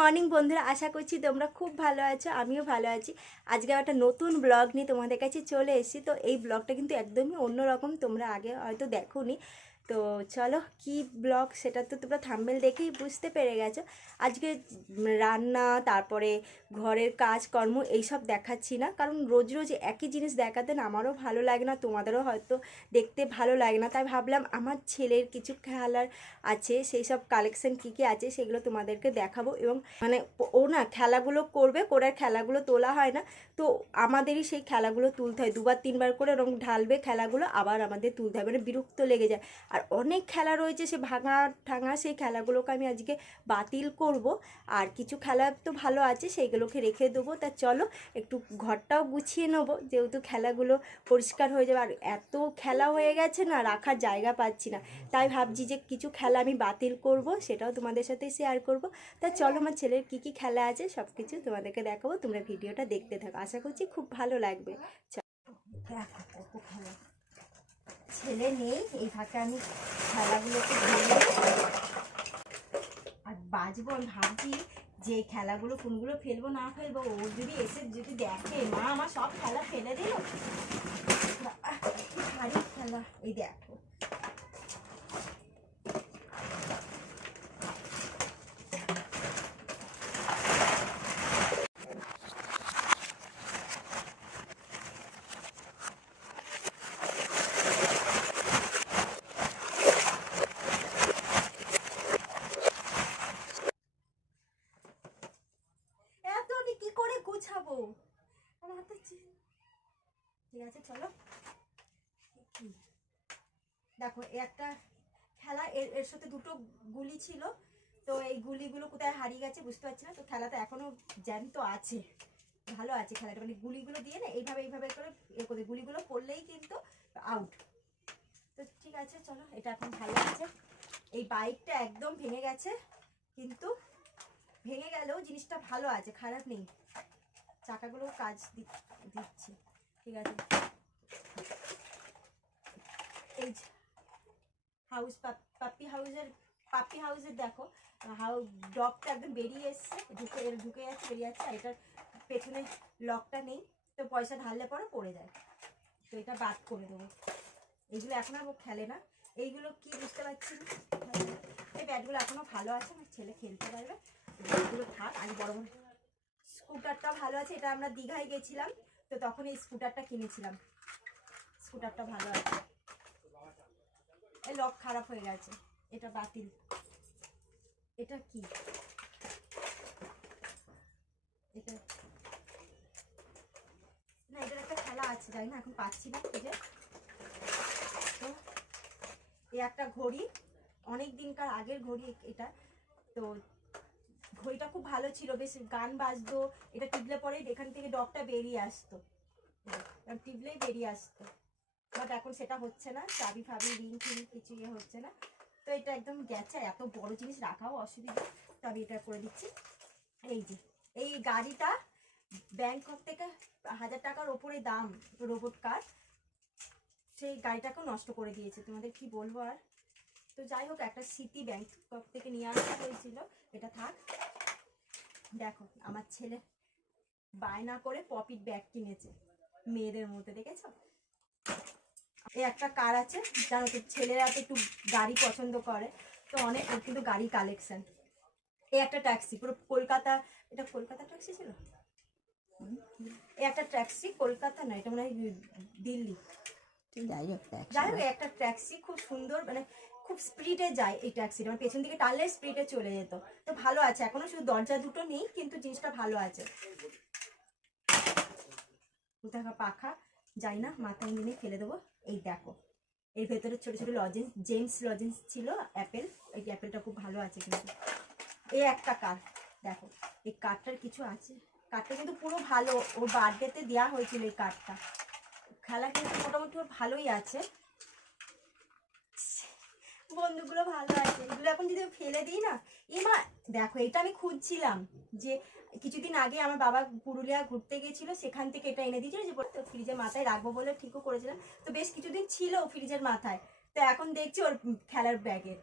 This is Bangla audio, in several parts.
মর্নিং বন্ধুরা, আশা করছি তোমরা খুব ভালো আছো, আমিও ভালো আছি। আজকে একটা নতুন ব্লগ নিয়ে তোমাদের কাছে চলে এসেছি। তো এই ব্লগটা কিন্তু একদমই অন্যরকম, তোমরা আগে হয়তো দেখোনি। তো চলো কি ব্লগ সেটা তো তোমরা থাম্বেল দেখেই বুঝতে পেরে গেছো। আজকে রান্না, তারপরে ঘরের কাজকর্ম এইসব দেখাচ্ছি না, কারণ রোজ রোজ একই জিনিস দেখাতেন আমারও ভালো লাগে না, তোমাদেরও হয়তো দেখতে ভালো লাগে না। তাই ভাবলাম আমার ছেলের কিছু খেলার আছে, সেই সব কালেকশন কী কী আছে সেগুলো তোমাদেরকে দেখাবো এবং মানে ও না খেলাগুলো করবে করার খেলাগুলো তোলা হয় না। তো আমাদেরই সেই খেলাগুলো তুলতে হয়, দুবার তিনবার করে এরকম ঢালবে খেলাগুলো, আবার আমাদের তুলতে হয় মানে বিরক্ত লেগে যায়। আর অনেক খেলা রয়েছে সে ভাঙা ঠাঙা সেই খেলাগুলোকে আমি আজকে বাতিল করব। আর কিছু খেলা তো ভালো আছে, সেইগুলোকে রেখে দেবো। তা চলো, একটু ঘরটাও গুছিয়ে নেব, যেহেতু খেলাগুলো পরিষ্কার হয়ে যাবে। আর এত খেলা হয়ে গেছে না, রাখার জায়গা পাচ্ছি না। তাই ভাবছি যে কিছু খেলা আমি বাতিল করব, সেটাও তোমাদের সাথে শেয়ার করব। তা চলো, আমার ছেলের কী কী খেলা আছে সব কিছু তোমাদেরকে দেখাবো। তোমরা ভিডিওটা দেখতে থাকো। আশা করছি খুব ভালো লাগবে। চলো। ছেলে নেই, এই ফাঁকে আমি খেলাগুলোকে ধরে আর বাজবো আমি ভাবছি যে খেলাগুলো কোনগুলো ফেলব, না ফেলব, ও যদি এসে যদি দেখে, মা আমার সব খেলা ফেলে দিল। খেলা। এই দেখো এত আমি কি করে গুছাবো আমার হাতে চি- ঠিক আছে চলো কি? দেখো এই একটা খেলা এর এর সাথে দুটো গুলি ছিল। তো এই গুলিগুলো কোথায় হারিয়ে গেছে বুঝতে পারছি না। তো খেলাটা এখনও জ্যান্ত আছে। ভালো আছে খেলাটা। মানে গুলিগুলো দিয়ে না, এইভাবে এইভাবে করে এ করে, গুলিগুলো পড়লেই কিন্তু আউট তো ঠিক আছে, চলো, এটা এখন ভালো আছে। এই বাইকটা একদম ভেঙে গেছে, কিন্তু ভেঙে গেলেও জিনিসটা ভালো আছে, খারাপ নেই। চাকাগুলো কাজ দিচ্ছে। ঠিক আছে। এই হাউস পাপ্পি হাউসের পাপ্পি হাউসের দেখো হাউ ডগটা একদম বেরিয়ে এসছে, ঢুকে ঢুকে যাচ্ছে, বেরিয়ে যাচ্ছে, আর এটার পেছনে লকটা নেই, তো পয়সা ঢাললে পরে পড়ে যায়। তো এটা বাদ করে দেবো। এইগুলো এখন আর খেলে না। এইগুলো কি বুঝতে পারছি এই ব্যাটগুলো এখনও ভালো আছে, আমার ছেলে খেলতে পারবে। এগুলো থাক আমি বড় বড় স্কুটারটা ভালো আছে, এটা আমরা দীঘায় গেছিলাম, তো তখন এই স্কুটারটা কিনেছিলাম। স্কুটারটা ভালো আছে। লক খারাপ হয়ে গেছে। এটা বাতিল। এটা কি? এটা না, এটার একটা খেলা আছে, জানি না, এখন পাচ্ছি না খুঁজে। তো এই একটা ঘড়ি। অনেক দিনকার আগের ঘড়ি এটা। তো, ঘড়িটা খুব ভালো ছিল, বেশ গান বাজতো। এটা টিপলে পরে এখান থেকে ডগটা বেরিয়ে আসতো। টিপলেই বেরিয়ে আসতো। বাট এখন সেটা হচ্ছে না, চাবি ফাবি, রিং ফিং কিছু ইয়ে হচ্ছে না। তো এটা একদম গেছে এত বড় জিনিস রাখাও অসুবিধা, তো আমি এটা করে দিচ্ছি। এই যে, এই গাড়িটা ব্যাংকক থেকে হাজার টাকার ওপরে দাম রোবট কার সেই গাড়িটাকেও নষ্ট করে দিয়েছে। তোমাদের কি বলব আর? তো যাই হোক, একটা স্মৃতি ব্যাংকক থেকে নিয়ে আসা হয়েছিল, এটা থাক। দেখো, আমার ছেলে বায়না করে পপিট ব্যাগ কিনেছে, মেয়েদের মধ্যে, দেখেছ? এই একটা কার আছে জানো তো ছেলেরা তো একটু গাড়ি পছন্দ করে তো অনেক কিন্তু গাড়ি কালেকশন এই একটা ট্যাক্সি পুরো কলকাতা এটা কলকাতা ট্যাক্সি ছিল? এই একটা ট্যাক্সি কলকাতা না এটা মনে হয় দিল্লি। যাই হোক যাই হোক একটা ট্যাক্সি খুব সুন্দর মানে খুব স্পিডে যায় এই ট্যাক্সিটা মানে পেছন দিকে টানলে স্পিডে চলে যেত। তো ভালো আছে এখনও শুধু দরজা দুটো নেই কিন্তু জিনিসটা ভালো আছে। কোথাকা পাখা যাই না মাথায় নিয়ে ফেলে দেবো। এই দেখো। এর ভেতরে ছোট ছোট লজেন্স জেমস লজেন্স ছিল অ্যাপেল এই অ্যাপেলটা খুব ভালো আছে কিন্তু। এই একটা কার দেখো। এই কার্ডটার কিছু আছে। কার্ডটা কিন্তু পুরো ভালো। ওর বার্থডেতে দেওয়া হয়েছিল এই কার্ডটা খেলা কিন্তু মোটামুটি ওর ভালোই আছে। বন্ধুগুলো ভালো আছে। এগুলো এখন যদি ফেলে দিই না ইমা দেখো, এটা আমি খুঁজছিলাম যে কিছুদিন আগে আমার বাবা পুরুলিয়া ঘুরতে গেছিল সেখান থেকে এটা এনে দিয়েছিল যে বলতো ফ্রিজের মাথায় রাখব বলে ঠিকও করেছিলাম। তো বেশ কিছুদিন ছিল ফ্রিজের মাথায়। তো এখন দেখছি ওর খেলার ব্যাগের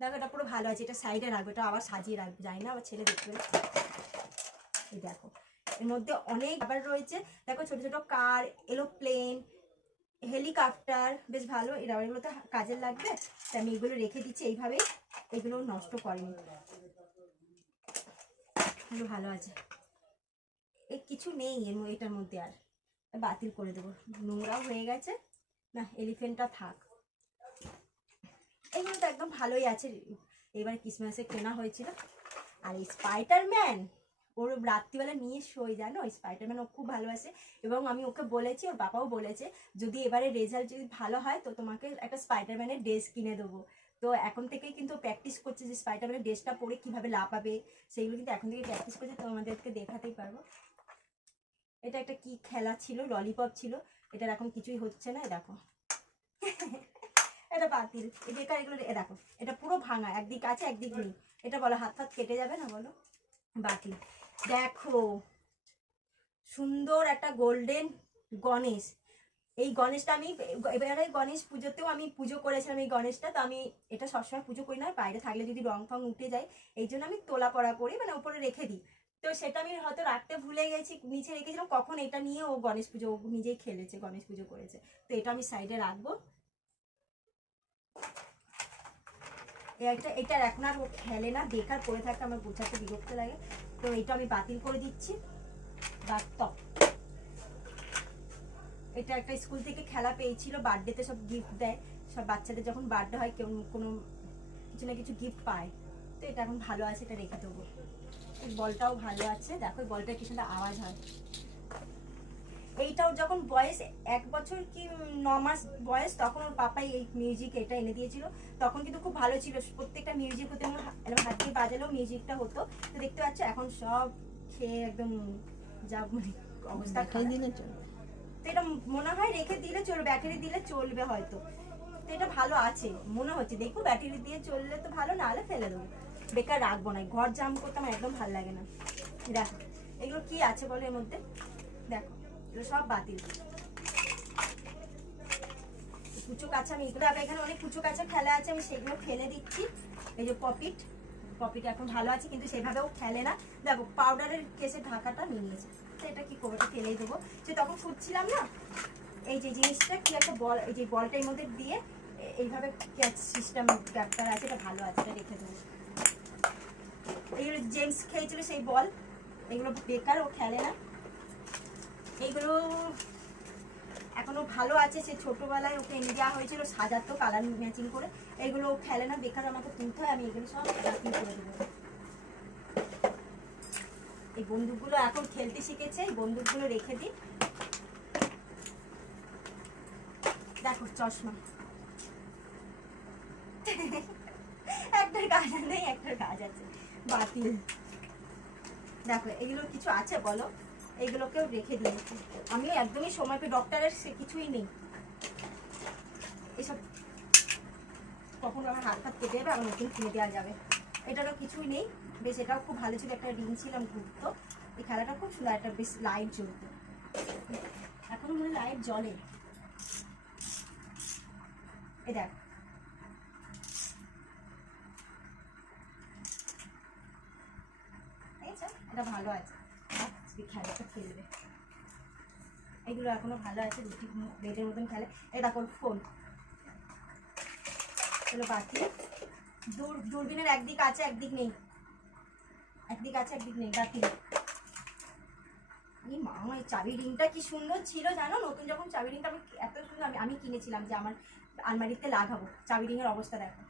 দেখো, এটা পুরো ভালো আছে, এটা সাইডে রাখবে, এটা আবার সাজিয়ে রাখব জানি না আবার ছেলে পেলে। এই দেখো, এর মধ্যে অনেক আবার রয়েছে। দেখো, ছোট ছোট কার এরোপ্লেন হেলিকপ্টার, বেশ ভালো এই রাবারগুলো তো কাজের লাগবে। তাই আমি এগুলো রেখে দিচ্ছি, এইভাবেই। এগুলো নষ্ট করেনি। এগুলো ভালো আছে। এই কিছু নেই এটার মধ্যে আর। বাতিল করে দেবো। নোংরাও হয়ে গেছে। না এলিফেন্টটা থাক। এগুলো তো একদম ভালোই আছে। এবার ক্রিসমাসে কেনা হয়েছিল। আর এই স্পাইডারম্যান ওর রাত্রিবেলা নিয়ে শোয়, জানো? স্পাইডারম্যান ও খুব ভালোবাসে এবং আমি ওকে বলেছি, ওর বাবাও বলেছে, যদি এবারে রেজাল্ট যদি ভালো হয়, তো তোমাকে একটা স্পাইডারম্যানের ড্রেস কিনে দেবো। তো এখন থেকেই কিন্তু প্র্যাকটিস করছে যে স্পাইডারম্যানের ড্রেসটা পরে কীভাবে লাফাবে সেইগুলো কিন্তু এখন থেকে প্র্যাকটিস করছে, তোমাদেরকে দেখাতেই পারব। এটা একটা কি খেলা ছিল ললিপপ ছিল, এটার এখন কিছুই হচ্ছে না দেখো। এটা বাতিল, এই বেকার এগুলো দেখো, এটা পুরো ভাঙা, একদিক আছে, একদিক নেই। এটা বলো, হাত ফাত কেটে যাবে না বলো? বাতিল। দেখো, সুন্দর একটা গোল্ডেন গণেশ এই গণেশটা আমি, এবারে গণেশ পুজোতেও আমি পুজো করেছিলাম এই গণেশটা, তো আমি এটা সবসময় পুজো করি না বাইরে থাকলে যদি রং ফং উঠে যায়, এই জন্য আমি তোলা পড়া করি মানে ওপরে রেখে দিই। তো সেটা আমি হয়তো রাখতে ভুলে গেছি, নিচে রেখেছিলাম, কখন এটা নিয়ে ও গণেশ পুজো নিজেই খেলেছে, গণেশ পুজো করেছে। তো এটা আমি সাইডে রাখব। একটা, এটা এখন আর ও খেলে না, বেকার পড়ে থাকে আমার গোছাতে বিরক্ত লাগে। তো এটা আমি বাতিল করে দিচ্ছি। বাস্তব এটা একটা স্কুল থেকে খেলা পেয়েছিল বার্থডেতে সব গিফট দেয়। সব বাচ্চাদের যখন বার্থডে হয় কেউ কোনো কিছু না কিছু গিফট পায়। তো এটা এখন ভালো আছে এটা রেখে দেবো। এই বলটাও ভালো আছে। দেখো বলটা কি সুন্দর আওয়াজ হয়। এইটাও যখন বয়স এক বছর কি ন মাস বয়স তখন ওর পাপাই এই মিউজিক এটা এনে দিয়েছিল। তখন কিন্তু খুব ভালো ছিল। প্রত্যেকটা মিউজিক হতে আমার হাত দিয়ে বাজালেও মিউজিকটা হতো। তো দেখতে পাচ্ছ এখন সব খেয়ে একদম যা মানে অবস্থা দেখাই খারাপ। তো এটা মনে হয় রেখে দিলে চলবে ব্যাটারি দিলে চলবে হয়তো। তো এটা ভালো আছে, মনে হচ্ছে। দেখো ব্যাটারি দিয়ে চললে তো ভালো না হলে ফেলে দেবো। বেকার রাখব না ঘর জাম করতে আমার একদম ভালো লাগে না। দেখো, এগুলো কি আছে বলো এর মধ্যে? দেখো, এগুলো সব বাতিল। কুচো কাছা আমি আবার এখানে অনেক কুচো কাছা খেলা আছে, আমি সেগুলো ফেলে দিচ্ছি। এই যে পপিট পপিট এখন ভালো আছে, কিন্তু সেভাবেও খেলে না। দেখো পাউডারের কেসে ঢাকাটা নিয়ে নিয়েছে এটা কি করব? ফেলেই দেবো। সে তখন ফুটছিলাম না, এই যে জিনিসটা কি একটা বল, এই যে বলটার মধ্যে দিয়ে এইভাবে ক্যাচ সিস্টেম ক্যাপটার আছে, এটা ভালো আছে রেখে দেবো। এইগুলো জেমস খেয়েছিল সেই বল, এগুলো বেকার, ও খেলে না। এইগুলো এখনও ভালো আছে, সে ছোটবেলায় ওকে এনে দেওয়া হয়েছিল, সাজাতো কালার ম্যাচিং করে। এগুলো খেলে না, বেকার আমাকে তুলতে হয়, আমি এগুলো সব করে দেবো। এই বন্দুকগুলো এখন খেলতে শিখেছে, এই বন্দুকগুলো রেখে দিই। দেখো চশমা। একটার কাজ নেই, একটার কাজ আছে। বাতিল দেখো, এগুলো কিছু আছে বলো? এগুলোকেও রেখে দিয়েছি আমি একদমই সময় পেয়ে ডক্টরের সে কিছুই নেই। এসব কখন আমার হাত হাত কেটে যাবে, আবার নতুন কিনে দেওয়া যাবে। এটারও কিছুই নেই। বেশ, এটাও খুব ভালো ছিল, একটা রিং ছিলাম ঘুরতো। এই খেলাটা খুব সুন্দর, একটা বেশ লাইট জ্বলতো। এখন মনে লাইট জ্বলে। এই দেখ। এটা ভালো আছে। খেলাটা খেলবে। এগুলো এখনও ভালো আছে, রুটি বেডের মতন খেলে। এই দেখো ফোন এগুলো বাকি দূর, দূরবীনের একদিক আছে, একদিক নেই। একদিক আছে, একদিক নেই, বাকি। এই মা, এই চাবি রিংটা কি সুন্দর ছিল জানো? নতুন যখন চাবি রিংটা আমি এত সুন্দর, আমি আমি কিনেছিলাম যে আমার আলমারিতে লাগাবো। চাবি রিংয়ের অবস্থা দেখো।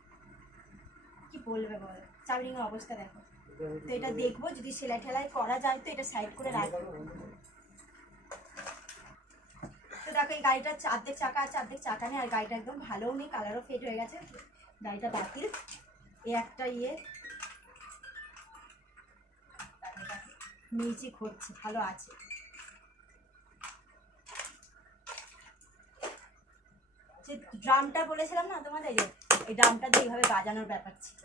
কি বলবে বল? চাবি রিংয়ের অবস্থা দেখো। তো এটা দেখব, যদি সেলাই ঠেলাই করা যায় তো এটা সাইড করে রাখব। তো দেখো, এই গাড়িটার অর্ধেক চাকা আছে, অর্ধেক চাকা নেই, আর গাড়িটা একদম ভালোও নেই কালারও ফেড হয়ে গেছে। গাড়িটা বাতিল। একটা ইয়ে। মিউজিক হচ্ছে, ভালো আছে। যে ড্রামটা বলেছিলাম না তোমাদের? যে, এই ড্রামটা দিয়ে এইভাবে বাজানোর ব্যাপার ছিল।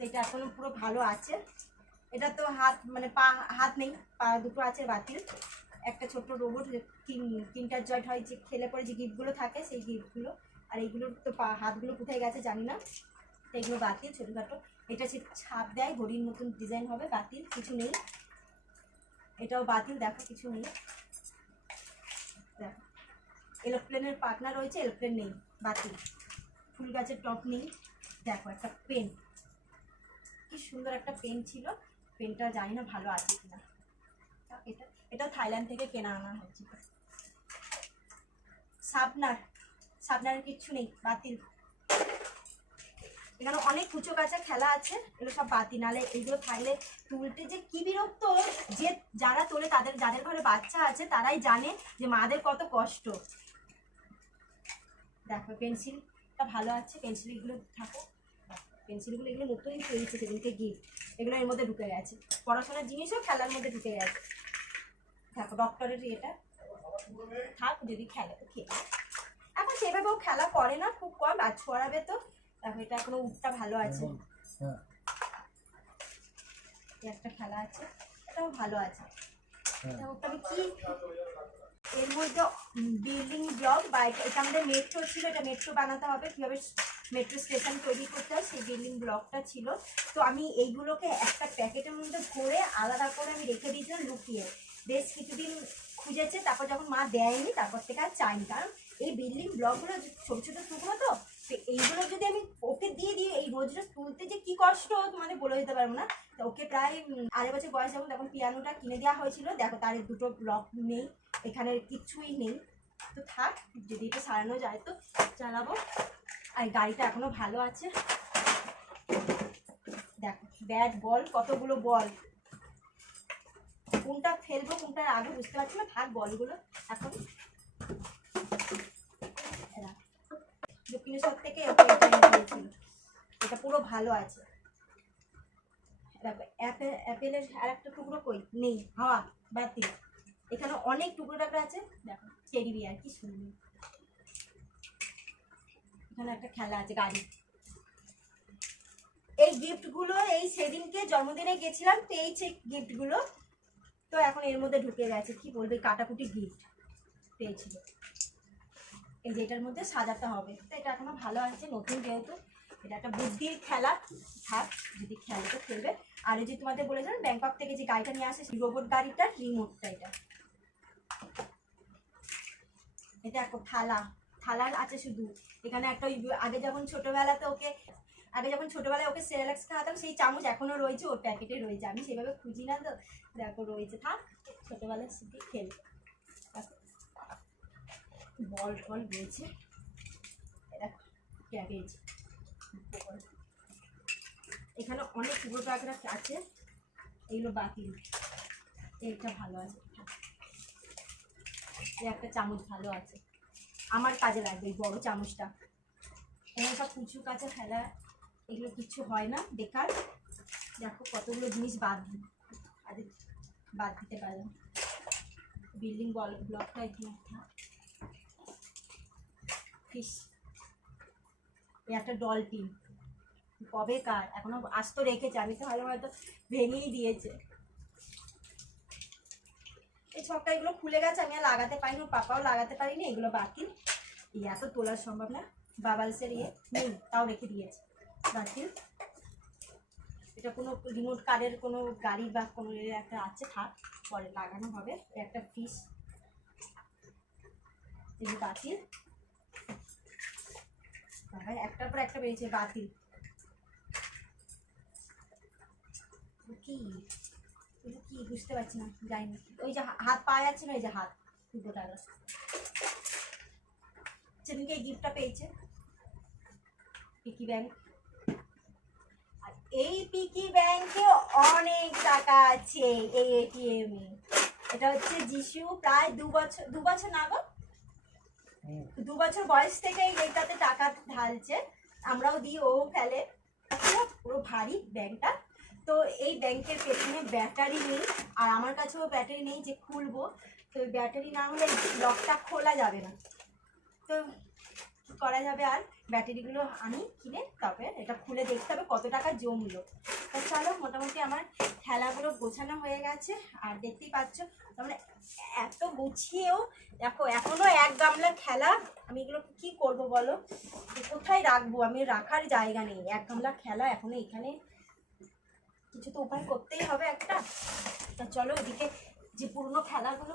এটা এখনও পুরো ভালো আছে। এটা তো হাত মানে পা, হাত নেই, পা দুটো আছে বাতিল একটা ছোট্ট রোবট তিন তিনটার জয়েন্ট হয়, যে খেলে পরে যে গিফটগুলো থাকে, সেই গিফটগুলো আর এইগুলোর তো পা, হাতগুলো কোথায় গেছে জানি না। এগুলো বাতিল ছোটোখাটো এটা হচ্ছে ছাপ দেয়, ঘড়ির মতন ডিজাইন হবে, বাতিল, কিছু নেই। এটাও বাতিল, দেখো, কিছু নেই। দেখো। এরোপ্লেনের পাখনা রয়েছে এরোপ্লেন নেই, বাতিল। ফুল গাছের টপ নেই। দেখো, একটা পেন কি সুন্দর একটা পেন ছিল। পেনটা জানি না ভালো আছে কিনা। এটা, এটাও থাইল্যান্ড থেকে কেনা আনা হয়েছিল সাবনার, সাবনারের কিচ্ছু নেই, বাতিল। এখানে অনেক কুচো কাঁচা খেলা আছে, এগুলো সব বাতি। নালে এইগুলো থাকলে তুলতে যে কি বিরক্ত, যে যারা তোলে তাদের, যাদের ঘরে বাচ্চা আছে তারাই জানে যে মাদের কত কষ্ট। দেখো পেন্সিলটা ভালো আছে পেন্সিল এগুলো থাকো। পেন্সিলগুলো এগুলো নতুনই পেয়েছে সেদিনকে গিফট, এগুলো এর মধ্যে ঢুকে গেছে। পড়াশোনার জিনিসও খেলার মধ্যে ঢুকে গেছে। দেখো ডক্টরের এটা। থাক, যদি খেলে তো খেলে। এখন সেভাবেও খেলা করে না, খুব কম, আর ছড়াবে তো। দেখো এটা এখনও উঠটা ভালো আছে। হ্যাঁ। একটা খেলা আছে এটাও ভালো আছে। হ্যাঁ। দেখো তবে কি? এর মধ্যে বিল্ডিং ব্লক বা এটা আমাদের মেট্রো ছিল এটা মেট্রো বানাতে হবে। কীভাবে মেট্রো স্টেশন তৈরি করতে হয় সেই বিল্ডিং ব্লকটা ছিল। তো আমি এইগুলোকে একটা প্যাকেটের মধ্যে ভরে আলাদা করে আমি রেখে দিয়েছিলাম লুকিয়ে। বেশ কিছুদিন খুঁজেছে তারপর যখন মা দেয়নি তারপর থেকে আর চাইনি। কারণ এই বিল্ডিং ব্লকগুলো ছোটো ছোটো টুকরো তো তো এইগুলো যদি আমি ওকে দিয়ে দিই এই রোজ রোজ তুলতে যে কি কষ্ট, তোমাদের বলে দিতে পারব না। তো ওকে প্রায় আড়াই বছর বয়স যখন তখন পিয়ানোটা কিনে দেওয়া হয়েছিল। দেখো তার দুটো ব্লক নেই, এখানে কিচ্ছুই নেই। তো থাক, যদি এটা সারানো যায় তো চালাবো। আর গাড়িটা এখনও ভালো আছে। দেখো, ব্যাট বল, কতগুলো বল। কোনটা ফেলব, কোনটা আগে বুঝতে পারছি না। থাক বলগুলো এখন। দক্ষিণেশ্বর থেকে এটা পুরো ভালো আছে। অ্যাপেল অ্যাপেলের আর একটা টুকরো কই? নেই, হাওয়া বাতি এখানে অনেক টুকরো টাকরা আছে। দেখো টেডি বিয়ার কি সুন্দর। এখানে একটা খেলা আছে, গাড়ি। এই গিফটগুলো এই সেদিনকে জন্মদিনে গেছিলাম পেয়েছে গিফটগুলো তো এখন এর মধ্যে ঢুকে গেছে। কি বলবে? কাটাকুটি গিফট পেয়েছিল। এই যে এটার মধ্যে সাজাতে হবে। তো এটা এখনও ভালো আছে নতুন যেহেতু। এটা একটা বুদ্ধির খেলা। থাক, যদি খেলে তো খেলবে। আর এই যে তোমাদের বলেছিলাম ব্যাংকক থেকে যে গাড়িটা নিয়ে আসে রোবট গাড়িটার রিমোটটা এটা। এটা একটা থালা। থালা আছে শুধু। এখানে একটা ওই আগে যখন ছোটবেলাতে ওকে, আগে যখন ছোটবেলায় ওকে সেরেলাক্স খাওয়াতাম, সেই চামচ এখনও রয়েছে, ওর প্যাকেটে রয়েছে। আমি সেভাবে খুঁজি না তো। দেখো, রয়েছে। থাক ছোটবেলায় শিখে খেল। বল টল রয়েছে দেখো ক্যাবেজ। এখানে অনেক টুকরো টাকরা আছে, এগুলো বাতিল এইটা ভালো আছে। এই একটা চামচ ভালো আছে। আমার কাজে লাগবে এই বড় চামচটা। এখানে সব কুচু কাছে ফেলা, এগুলো কিচ্ছু হয় না, বেকার। দেখো কতগুলো জিনিস বাদ বাদ দিতে পারলাম। বিল্ডিং বল ব্লকটা এখানে এই একটা ডলফিন কবে কার? এখনও আজ তো রেখেছে। আমি তো ভালো হয়তো ভেঙেই দিয়েছে। এই ছকটা এগুলো খুলে গেছে, আমি আর লাগাতে পারিনি পাপাও লাগাতে পারিনি, এগুলো বাতিল এই এত তোলার সম্ভব না। বাবালসের ইয়ে নেই, তাও রেখে দিয়েছে। বাতিল এটা কোনো রিমোট কারের কোনো গাড়ি বা কোনো একটা আছে, থাক, পরে লাগানো হবে। একটা ফিস এই বাতিল বাবা, একটার পর একটা বেরিয়েছে বাতিল। কি? কি? বুঝতে পারছি না জানি না ওই যে হাত পাওয়া যাচ্ছে না ওই যে হাত দুটো টাকা। সেদিনকে এই গিফটটা পেয়েছে পিকি ব্যাংক আর এই পিকি ব্যাংকে অনেক টাকা আছে এই এটিএম এটা হচ্ছে যিশু প্রায় দু বছর দু বছর না। দু বছর বয়স থেকেই এইটাতে টাকা ঢালছে। আমরাও দিই, ও ফেলে। পুরো ভারী ব্যাংকটা। তো এই ব্যাংকের পেছনে ব্যাটারি নেই, আর আমার কাছেও ব্যাটারি নেই যে খুলবো। তো ব্যাটারি না হলে লকটা খোলা যাবে না। তো করা যাবে আর ব্যাটারিগুলো আনি কিনে তবে এটা খুলে দেখতে হবে কত টাকা জমলো। তো চলো, মোটামুটি আমার খেলাগুলো গোছানো হয়ে গেছে। আর দেখতেই পাচ্ছ তারপরে এত গুছিয়েও, দেখো, এখনও এক গামলা খেলা, আমি এগুলো কি করব বলো? কোথায় রাখব? আমি রাখার জায়গা নেই। এক গামলা খেলা এখনও এখানে কিছু তো উপায় করতেই হবে একটা। তা চলো, এদিকে যে পুরনো খেলাগুলো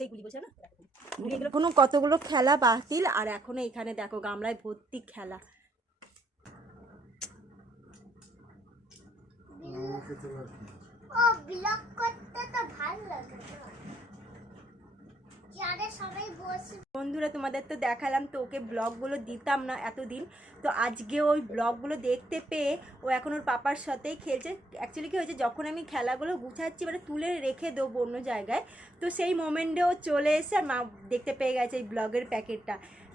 এই দেখো সেই গুলি বলছে না? এগুলো কোনো কতগুলো খেলা বাতিল আর এখনও এখানে দেখো গামলায় ভর্তি খেলা। ও ব্লক করতে তো ভালো লাগে। বন্ধুরা, তোমাদের তো দেখালাম তো, ওকে ব্লগগুলো দিতাম না এতদিন। তো আজকে ওই ব্লগগুলো দেখতে পেয়ে ও এখন ওর পাপার সাথেই খেলছে। অ্যাকচুয়ালি কী হয়েছে, যখন আমি খেলাগুলো গুছাচ্ছি মানে তুলে রেখে দেবো অন্য জায়গায়, তো সেই মোমেন্টে ও চলে এসে আর মা দেখতে পেয়ে গেছে এই ব্লগের প্যাকেটটা।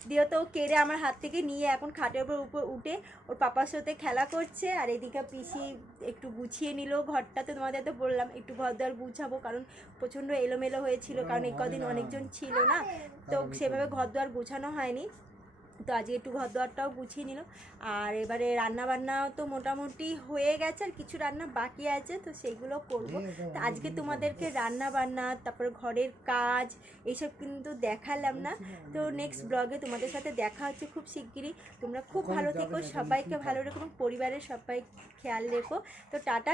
দিয়ে তো কেড়ে আমার হাত থেকে নিয়ে এখন খাটের উপর উপর উঠে ওর পাপার সাথে খেলা করছে আর এদিকে পিসি একটু গুছিয়ে নিল ঘরটা তো তোমাদের তো বললাম একটু ঘর দর গুছাবো কারণ প্রচণ্ড এলোমেলো হয়েছিল কারণ এই কদিন অনেকজন ছিল না। তো সেভাবে ঘর দুয়ার গোছানো হয়নি। তো আজকে একটু ঘর দুয়ারটাও গুছিয়ে নিল। আর এবারে রান্না বান্নাও তো মোটামুটি হয়ে গেছে আর কিছু রান্না বাকি আছে তো সেইগুলো করব। তো আজকে তোমাদেরকে রান্না বান্না তারপর ঘরের কাজ এইসব কিন্তু দেখালাম না। তো নেক্সট ব্লগে তোমাদের সাথে দেখা হচ্ছে খুব শিগগিরই। তোমরা খুব ভালো থেকো সবাইকে ভালো রেখো পরিবারের সবাই খেয়াল রেখো। তো টাটা।